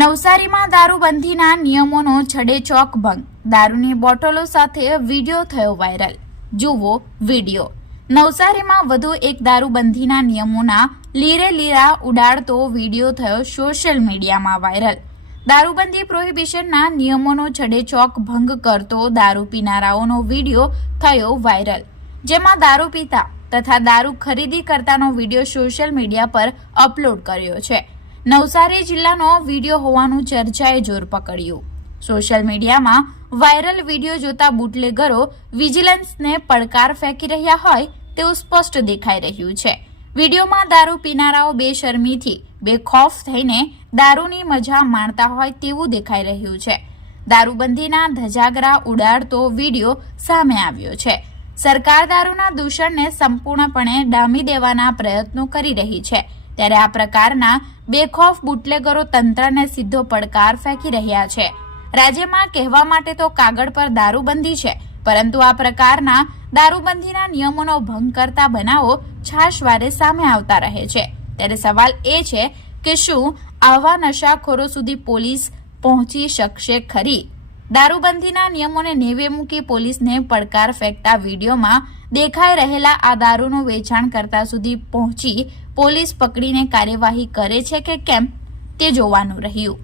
નવસારીમાં દારૂબંધીના નિયમોનો છડેચોક ભંગ, દારૂની બોટલો સાથે વિડીયો થયો વાયરલ. જુઓ વિડીયો. નવસારીમાં વધુ એક દારૂબંધીના નિયમોના લીરેલીરા ઉડાડતો વિડીયો થયો સોશિયલ મીડિયામાં વાયરલ. દારૂબંધી પ્રોહિબિશનના નિયમોનો છડેચોક ભંગ કરતો દારૂ પીનારાઓનો વિડીયો થયો વાયરલ, જેમાં દારૂ પીતા તથા દારૂ ખરીદી કરતાનો વિડીયો સોશિયલ મીડિયા પર અપલોડ કર્યો છે. નવસારી જિલ્લાનો વિડીયો હોવાનું ચર્ચાએ જોર પકડ્યું. સોશિયલ મીડિયામાં વાયરલ વિડીયો જોતા બુટલેગરો વિજિલન્સને પડકાર ફેંકી રહ્યા હોય તેવું સ્પષ્ટ દેખાઈ રહ્યું છે. વિડીયોમાં દારૂ પીનારાઓ બેશરમીથી બેખૌફ થઈને દારૂની મજા માણતા હોય તેવું દેખાઈ રહ્યું છે. દારૂબંધીના ધજાગરા ઉડાડતો વિડીયો સામે આવ્યો છે. સરકાર દારૂના દૂષણને સંપૂર્ણપણે ડામી દેવાના પ્રયત્નો કરી રહી છે, ત્યારે આ પ્રકારના બેખૌફ બુટલેગરો તંત્રને સીધો પડકાર ફેંકી રહ્યા છે. રાજ્યમાં કહેવા માટે તો કાગળ પર દારૂબંધી છે, પરંતુ આ પ્રકારના દારૂબંધીના નિયમોનો ભંગ કરતા બનાવો છાશવારે સામે આવતા રહે છે. ત્યારે સવાલ એ છે કે શું આવા નશાખોરો સુધી પોલીસ પહોંચી શકશે ખરી? દારૂબંધીના નિયમોને નેવે મૂકી પોલીસને પડકાર ફેંકતા વિડીયોમાં દેખાઈ રહેલા આ દારૂનું વેચાણ કરતા સુધી પહોંચી પોલીસ પકડીને કાર્યવાહી કરે છે કે કેમ તે જોવાનું રહ્યું.